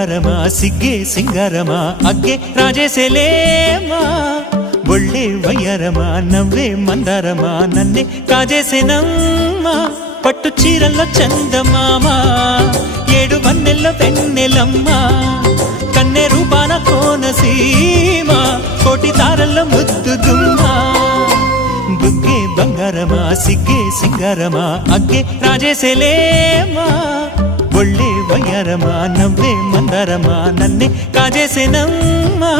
బంగారమా సిగ్గే సింగారమా అగ్గే రాజేసేలేమా ఒళ్ళే వయ్యారమా నవ్వే మందారమా నన్నే కాజేసేనమ్మా పట్టు చీరల్లో చందమామా ఏడు వన్నెల్లో వెన్నెలమ్మా కన్నె రూపాన కోనసీమ కోటి తారల్లో ముద్దుదుమ్మా బుగ్గే బంగారమా సిగ్గే సింగారమా అగ్గే రాజేసేలేమా ఒళ్ళే వయ్యారమా నవ్వే మందారమా నన్నే కాజేసేనమ్మా